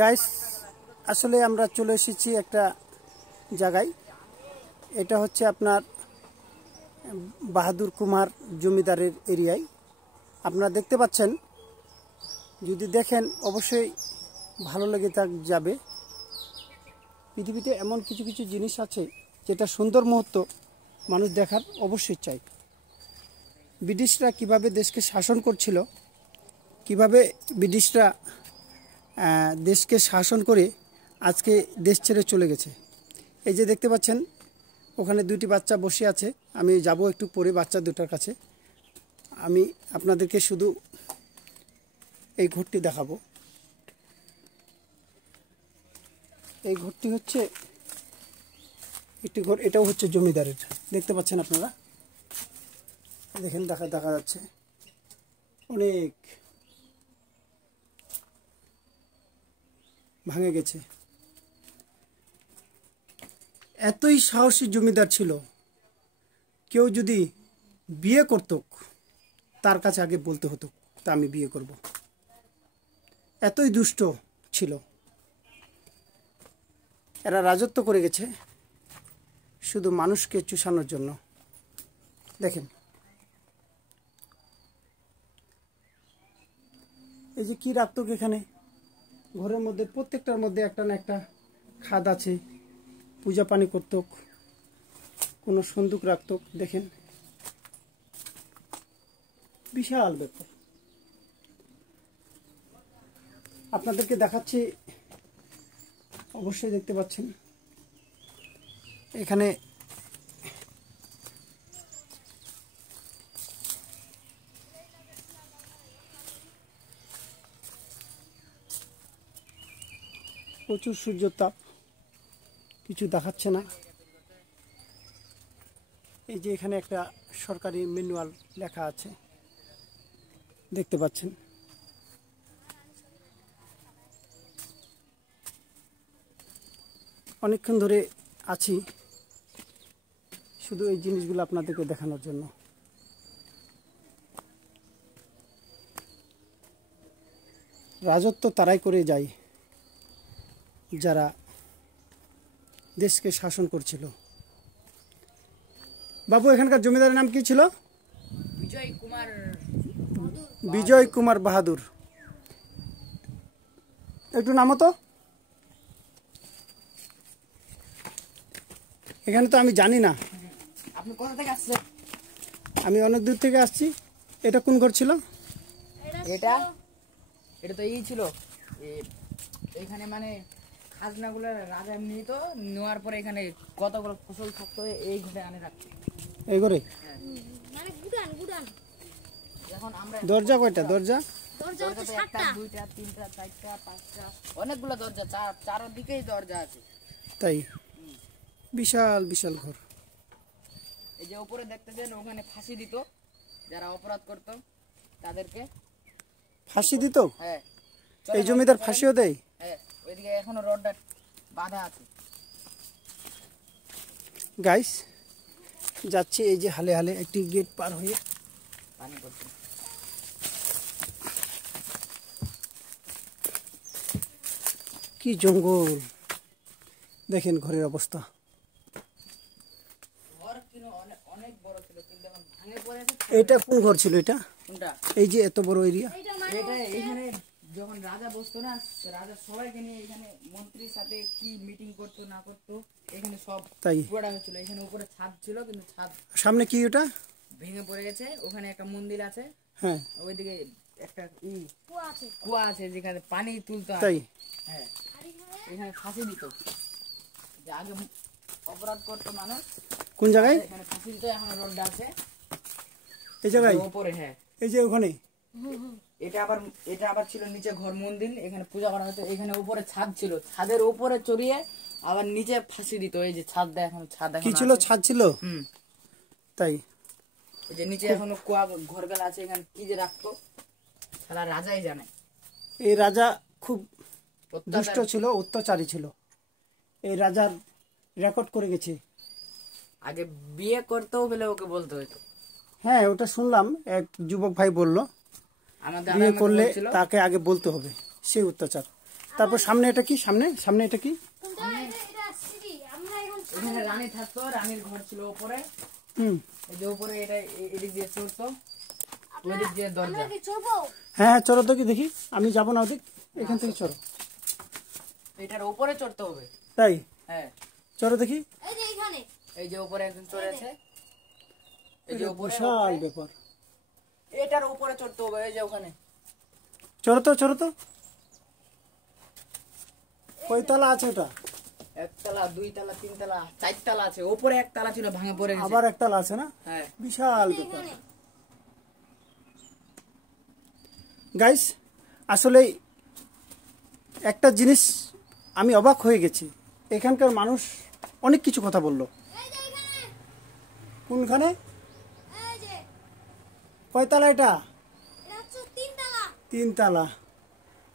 Guys, আসলে আমরা চলে এসেছি একটা জায়গায়। এটা হচ্ছে আপনার বাহাদুর কুমার জমিদারের এরিয়ায়। আপনারা দেখতে পাচ্ছেন, যদি দেখেন অবশ্যই ভালো লেগে যাবে। পৃথিবীতে এমন কিছু কিছু জিনিস আছে যেটা সুন্দর মুহূর্ত মানুষ দেখার অবশ্যই চাই। ব্রিটিশরা কিভাবে দেশকে শাসন করছিল, কিভাবে ব্রিটিশরা দেশকে শাসন করে আজকে দেশ ছেড়ে চলে গেছে। এই যে দেখতে পাচ্ছেন, ওখানে দুটি বাচ্চা বসে আছে। আমি যাব একটু পরে বাচ্চা দুটার কাছে। আমি আপনাদেরকে শুধু এই ঘরটি দেখাবো। এই ঘরটি হচ্ছে একটি ঘর, এটাও হচ্ছে জমিদারের। দেখতে পাচ্ছেন আপনারা, দেখেন দেখা যাচ্ছে অনেক ভাঙে গেছে। এতই সাহসী জমিদার ছিল, কেউ যদি বিয়ে করত তার কাছে আগে বলতে হতো তা আমি বিয়ে করব। এতই দুষ্ট ছিল। এরা রাজত্ব করে গেছে শুধু মানুষকে চুষানোর জন্য। দেখেন, এই যে কি রাখতো এখানে ঘরের মধ্যে, প্রত্যেকটার মধ্যে একটা না একটা খাদ আছে। পূজা পানি করত, কোনো সন্দুক রাখত। দেখেন, বিশাল ব্যাপার। আপনাদেরকে দেখাচ্ছি, অবশ্যই দেখতে পাচ্ছেন এখানে প্রচুর সূর্য তাপ, কিছু দেখাচ্ছে না। এই যে এখানে একটা সরকারি ম্যানুয়াল লেখা আছে, দেখতে পাচ্ছেন। অনেকক্ষণ ধরে আছি শুধু এই জিনিসগুলো আপনাদেরকে দেখানোর জন্য। রাজত্ব তারাই করে যায় যারা দেশকে শাসন করছিল। বাবু, এখানকার জমিদারের নাম কি ছিল? বিজয় কুমার বাহাদুর। একটু নামো তো। এখানে তো আমি জানি না। আপনি কোথা থেকে আসছেন? আমি অনেক দূর থেকে আসছি। এটা কোন ঘর ছিল? এটা তো এই ছিল, এখানে মানে খাজনাগুলো রাজা নিত, নেওয়ার পরে এখানে কতগুলো ফসল থাকতো এই ঘরে আনে রাখতো। এই ঘরে মানে গুদান গুদান। এখন আমরা দরজা কয়টা? দরজা দরজা একটা, দুইটা, তিনটা, চারটা, পাঁচটা, অনেকগুলো দরজা, চারদিকেই দরজা আছে। তাই বিশাল বিশাল ঘর। এই যে উপরে দেখতেছেন, ওখানে ফাঁসি দিত যারা অপরাধ করত তাদেরকে। ফাঁসি দিত? হ্যাঁ। এই জমিদার ফাঁসিও দেয়? হ্যাঁ, ওইদিকে এখনো রডটা বাঁধা আছে। গাইস, যাচ্ছি এই যে হালে হালে একটি গেট পার হয়ে পানি করতে। কি জঙ্গল! দেখেন ঘরের অবস্থা। ঘর কিন্তু অনেক বড় ছিল, কিন্তু এখন ভাঙে পড়েছে। এটা কোন ঘর ছিল? এটা কোনটা? এই যে এত বড় এরিয়া। এটা এখানে যখন রাজা বসতো না, রাজা সবাইকে নিয়ে এখানে মন্ত্রীর সাথে কি মিটিং করতো না করতো, এখানে সব তাই পুরোটা হচ্ছিল। এখানে উপরে ছাদ ছিল, কিন্তু ছাদ সামনে কি ওটা ভেঙে পড়ে গেছে। ওখানে একটা মন্দির আছে। হ্যাঁ, ওইদিকে একটা কুয়া আছে যেখানে পানি তুলতো। তাই হ্যাঁ, এখানে ফাঁসি দিত। যে আগে অপরাধ করতো মানুষ, কোন জায়গায়? এখানে ফাঁসি দিত। এখন রোডটা আছে এই জায়গায় উপরে। হ্যাঁ, এই যে ওখানে। এটা আবার ছিল নিচে ঘর, মন্দির। এখানে পূজা করা হতো। এখানে উপরে ছাদ ছিল, ছাদের উপরে চড়িয়ে আবার নিচে ফাঁসি দিত। এই যে ছাদ, এখন ছাদ কি ছিল? ছাদ ছিল। তাই এই যে নিচে এখনো কুয়া ঘর গেলা আছে। এখানে কি যে রাখতো সারা রাজাই জানে। এই রাজা খুব দুষ্ট ছিল, অত্যাচারী ছিল। এই রাজার রেকর্ড করে গেছে। আগে বিয়ে করতেও গেলে ওকে বলতে হইতো। হ্যাঁ, ওটা শুনলাম, এক যুবক ভাই বলল আমাদের বিয়ে করলে তাকে আগে বলতে হবে, সেই অত্যাচার। তারপর সামনে এটা কি, সামনে সামনে এটা কি? এখানে রানী থাকতো, রানীর ঘর ছিল উপরে। এই যে উপরে এটা এদিক দিয়ে চড়তো, ওই দিক দিয়ে দরজা। হ্যাঁ চলো তো কি দেখি, আমি যাবো না ওদিক, এখান থেকে চলো। এটার উপরে চড়তে হবে। তাই? হ্যাঁ চলো দেখি। এই যে উপরে একজন চড়েছে, এই যে উপরে বিশাল ব্যাপার। এটার উপরে চড়তে হবে, এই যে ওখানে। চলো তো চলো তো। কয়তলা আছে এটা? একতলা, দুইতলা, তিনতলা, চারতলা আছে। উপরে একতলা ছিল, ভাঙে পড়ে গেছে। আবার একতলা আছে না? হ্যাঁ বিশাল ব্যাপার। গাইস, আসলে একটা জিনিস আমি অবাক হয়ে গেছি, এখানকার মানুষ অনেক কিছু কথা বললো। কোনখানে? কয়তলা এটা? তিনতলা।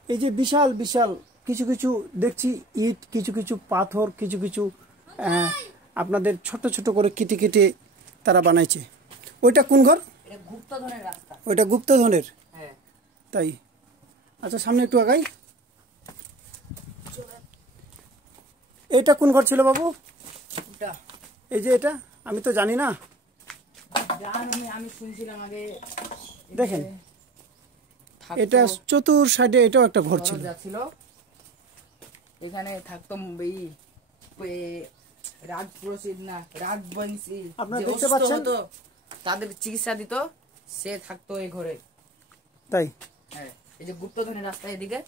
এই যে বিশাল বিশাল কিছু কিছু দেখছি ইট, কিছু কিছু পাথর, কিছু কিছু আপনাদের ছোট ছোট করে কেটে কেটে তারা বানাইছে। ওইটা কোন ঘর? এটা গুপ্তধনের রাস্তা। ওইটা গুপ্তধনের? হ্যাঁ। তাই? আচ্ছা সামনে একটু আগাই। এইটা কোন ঘর ছিল বাবু? এই যে এটা আমি তো জানি না। আমি শুনছিলাম আগে। দেখেন এটা চতুর সাইডে এটাও একটা ঘর ছিল। এখানে থাকতো রাজপ্রসিদ্ধ না রাজবংশী, আপনারা দেখতে পাচ্ছেন তাদের চিকিৎসা দিত, সে থাকতো এই ঘরে। তাই? হ্যাঁ। এই যে গুপ্তধনের রাস্তা, এদিকে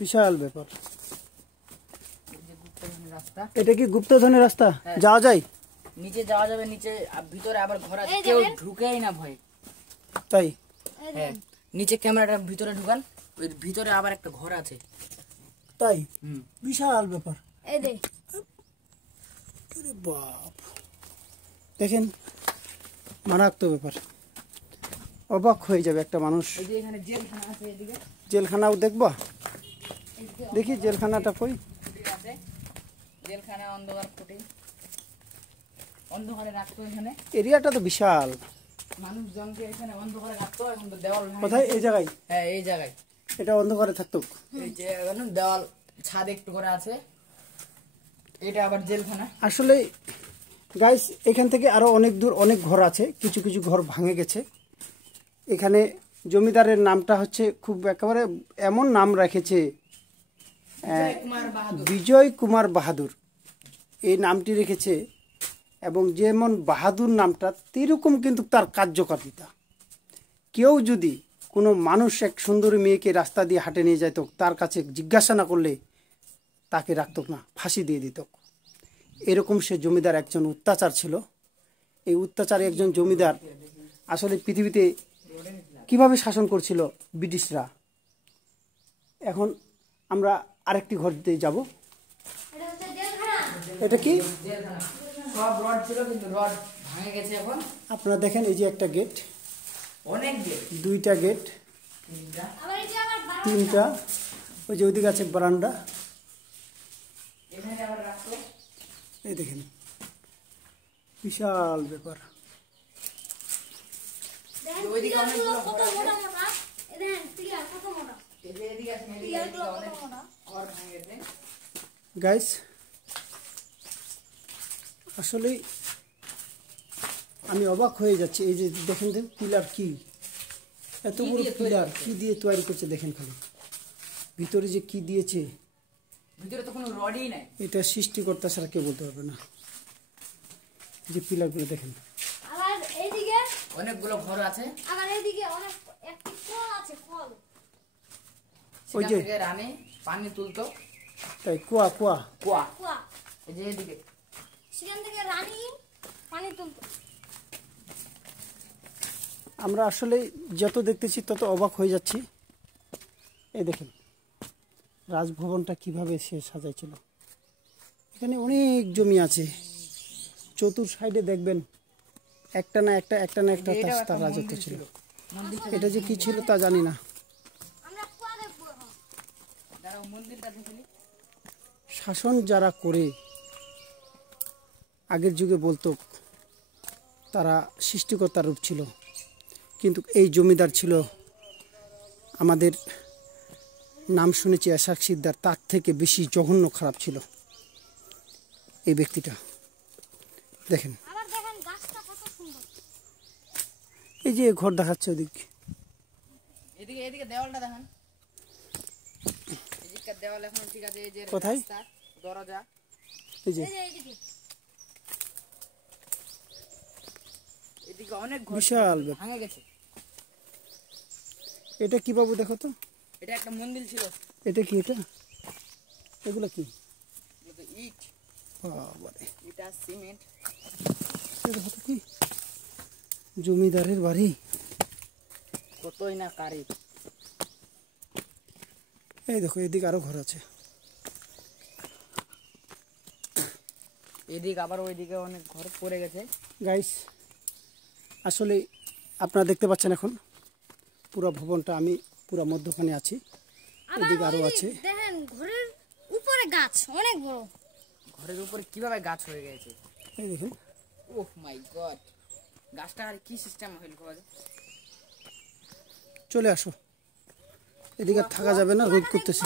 বিশাল ব্যাপার। রাস্তা, এটা কি গুপ্তধনের রাস্তা? যাওয়া যায়? নিচে যাওয়া যাবে, নিচে ভিতরে আবার ঘর আছে, কেউ ঢুকেই না ভয়। তাই? হ্যাঁ। নিচে ক্যামেরাটা ভিতরে ঢুকান, ওই ভিতরে আবার একটা ঘর আছে। তাই? বিশাল ব্যাপার। বাপ, দেখেন মারাত্মক ব্যাপার, অবাক হয়ে যাবে একটা মানুষ। এখানে জেলখানা আছে, এদিকে জেলখানাও দেখবা? দেখি জেলখানাটা কই। জেলখানা অন্ধকার ফুটে, অন্ধকারে রাখতো এখানে। এরিয়াটা তো বিশাল, মানুষজনকে এখানে অন্ধকারে রাখতো। এখন তো দেওয়াল। কোথায়? এই জায়গায়? হ্যাঁ এই জায়গায়। এটা অন্ধকারে থাকতো। এই যে দেওয়াল, ছাদ একটু করে আছে, এটা আবার জেলখানা। আসলে গাইস এখান থেকে আরো অনেক দূর অনেক ঘর আছে, কিছু কিছু ঘর ভাঙে গেছে। এখানে জমিদারের নামটা হচ্ছে খুব একেবারে এমন নাম রেখেছে, বিজয় কুমার বাহাদুর এই নামটি রেখেছে। এবং যেমন বাহাদুর নামটা তেরকম কিন্তু তার কার্যকারিতা। কেউ যদি কোনো মানুষ এক সুন্দরী মেয়েকে রাস্তা দিয়ে হাঁটে নিয়ে যেত, তার কাছে জিজ্ঞাসা না করলে তাকে রাখত না, ফাঁসি দিয়ে দিত। এরকম সে জমিদার একজন অত্যাচার ছিল। এই অত্যাচারী একজন জমিদার আসলে পৃথিবীতে কিভাবে শাসন করছিল ব্রিটিশরা। এখন আমরা আরেকটি ঘর দিয়ে যাব। এটা কি? সব রড ছিল, কিন্তু রড ভেঙে গেছে এখন। আপনারা দেখেন এই যে একটা গেট, অনেক গেট, দুইটা গেট, তিনটা, ওই যে ওইদিকে আছে বারান্দা। এখানে আবার রাখতো। এই দেখেন বিশাল ব্যাপার। ওইদিকে অনেকগুলো ঘর আছে। গাইস আসলে আমি অবাক হয়ে যাচ্ছি। এই যে দেখেন পিলার, কি এত বড় পিলার, কি দিয়ে তৈরি করছে দেখেন খালি। ভিতরে যে কি দিয়েছে, ভিতরে তো কোনো রডই নাই। এটা সৃষ্টিকর্তা ছাড়া কেউ বলতে পারবে না। যে পিলারগুলো দেখেন। আবার এইদিকে অনেকগুলো ঘর আছে। আবার এইদিকে অনেক একটি কল আছে, কল। ওই যে রানী পানি তুলতো। তাই? কুয়া কুয়া কুয়া। কুয়া। এই যে এদিকে সেখান থেকে রানী পানি তুলতো। আমরা আসলে যত দেখতেছি তত অবাক হয়ে যাচ্ছি। এই দেখেন রাজভবনটা কিভাবে সে সাজাইছিল। এখানে অনেক জমি আছে, চতুর সাইডে দেখবেন একটা না একটা, একটা না একটা তার রাজত্ব ছিল। এটা যে কি ছিল তা জানি না। আমরা কুয়া দেখবো এখন। দাঁড়াও, মন্দিরটা দেখি। শাসন যারা করে আগের যুগে বলতো তারা সৃষ্টিকর্তার রূপ ছিল, কিন্তু এই জমিদার ছিল আমাদের নাম শুনেছি এসাক সিকদার, তার থেকে বেশি জঘন্য খারাপ ছিল এই ব্যক্তিটা। দেখেন আবার দেখেন গাছটা কত সুন্দর। এই যে ঘর দেখাচ্ছে ওদিকে, এদিকে এদিকে দেওয়ালটা দেখেন, এদিককার দেওয়াল এখন ঠিক আছে। এই যে কোথায়? রাস্তা, দরজা, এই যে এই যে এইদিকে এদিকে অনেক ঘর বিশাল ব্যাপার। ভাঙে গেছে। এটা কি বাবু দেখো তো, এটা একটা মন্দির ছিল। এটা কি? এটা এগুলো কি? এগুলো তো ইট, বাবারে, ইটা সিমেন্ট। এটা দেখো তো কি জমিদারের বাড়ি। কতই না কারি। এই দেখো এদিকে আরো ঘর আছে। এদিকে আবার ওইদিকে অনেক ঘর পড়ে গেছে। গাইস আসলে আপনারা দেখতে পাচ্ছেন এখন পুরো ভবনটা, আমি পুরো মধ্যখানে আছি, এদিকে আরো আছে। দেখেন ঘরের উপরে গাছ অনেক বড়। ঘরের উপরে কিভাবে গাছ হয়ে গেছে? এই দেখুন, ওহ মাই গড, গাছটা আর কি সিস্টেম হইল বাবা? চলে আসো, এদিকে আর থাকা যাবে না, রোদ করতেছে।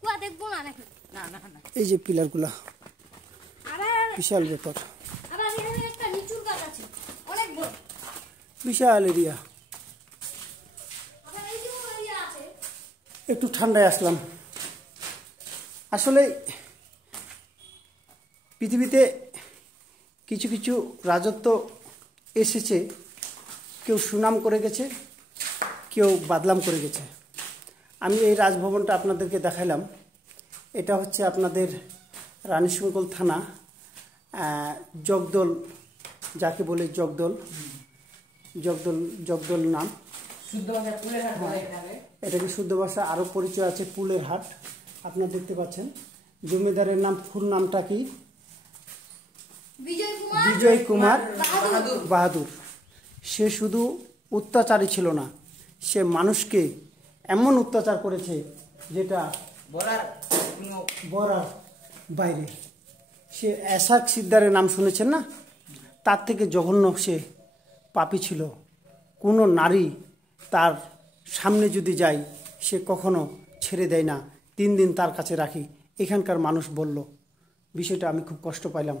কুয়া দেখবো না নাকি? না না না, এই যে পিলারগুলা, আবার বিশাল ব্যাপার, আবার এখানে একটা লিচুর গাছ আছে অনেক বড়। বিশাল এরিয়া। আবার এই যে ইয়ে আছে। একটু ঠান্ডায় আসলাম। আসলে পৃথিবীতে কিছু কিছু রাজত্ব এসেছে, কেউ সুনাম করে গেছে, কেউ বাদলাম করে গেছে। আমি এই রাজভবনটা আপনাদেরকে দেখাইলাম। এটা হচ্ছে আপনাদের রানীশঙ্কল থানা, জগদল, যাকে বলে জগদল, জগদল জগদল নাম। শুদ্ধ ভাষায় ফুলের হাট বলে এটাকে। এটাকে শুদ্ধ ভাষা আরও পরিচয় আছে ফুলের হাট। আপনারা দেখতে পাচ্ছেন জমিদারের নাম, ফুল নামটা কি? বিজয় কুমার বাহাদুর। সে শুধু অত্যাচারী ছিল না, সে মানুষকে এমন অত্যাচার করেছে যেটা বলার বাইরে। সে এসাক সিকদারের নাম শুনেছেন না? তার থেকে জঘন্য সে পাপী ছিল। কোনো নারী তার সামনে যদি যায় সে কখনো ছেড়ে দেয় না, 3 দিন তার কাছে রাখি। এখানকার মানুষ বলল, বিষয়টা আমি খুব কষ্ট পাইলাম।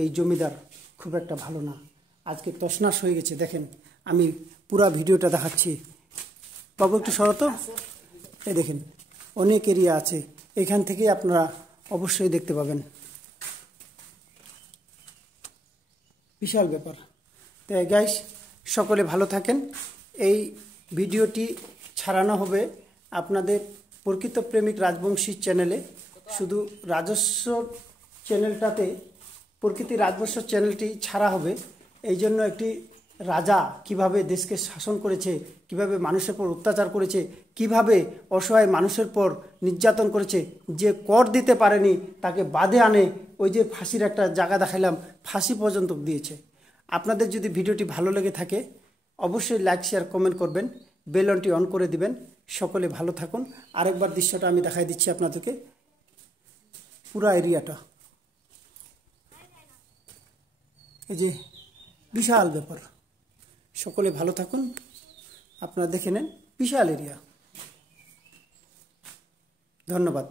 এই জমিদার খুব একটা ভালো না, আজকে তছনছ হয়ে গেছে। দেখেন আমি পুরা ভিডিওটা দেখাচ্ছি, বাবু একটু সরতো। এই দেখেন অনেক এরিয়া আছে, এখান থেকেই আপনারা অবশ্যই দেখতে পাবেন। বিশাল ব্যাপার। তাই গাইস সকলে ভালো থাকেন। এই ভিডিওটি ছাড়ানো হবে আপনাদের প্রকৃত প্রেমিক রাজবংশী চ্যানেলে। শুধু রাজস্ব চ্যানেলটাতে প্রকৃতি রাজবংশ চ্যানেলটি ছাড়া হবে। এই জন্য একটি রাজা কিভাবে দেশকে শাসন করেছে, কিভাবে মানুষের পর অত্যাচার করেছে, কিভাবে অসহায় মানুষের পর নির্যাতন করেছে, যে কর দিতে পারেনি তাকে বাঁধে আনে, ওই যে ফাঁসির একটা জায়গা দেখাইলাম, ফাঁসি পর্যন্ত দিয়েছে। আপনাদের যদি ভিডিওটি ভালো লেগে থাকে অবশ্যই লাইক শেয়ার কমেন্ট করবেন, বেল আইকনটি অন করে দিবেন। সকলে ভালো থাকুন। আরেকবার দৃশ্যটা আমি দেখাই দিচ্ছি আপনাদেরকে, পুরা এরিয়াটা। এই যে বিশাল ব্যাপার। সকলে ভালো থাকুন, আপনারা দেখে নেন, বিশাল এরিয়া। ধন্যবাদ।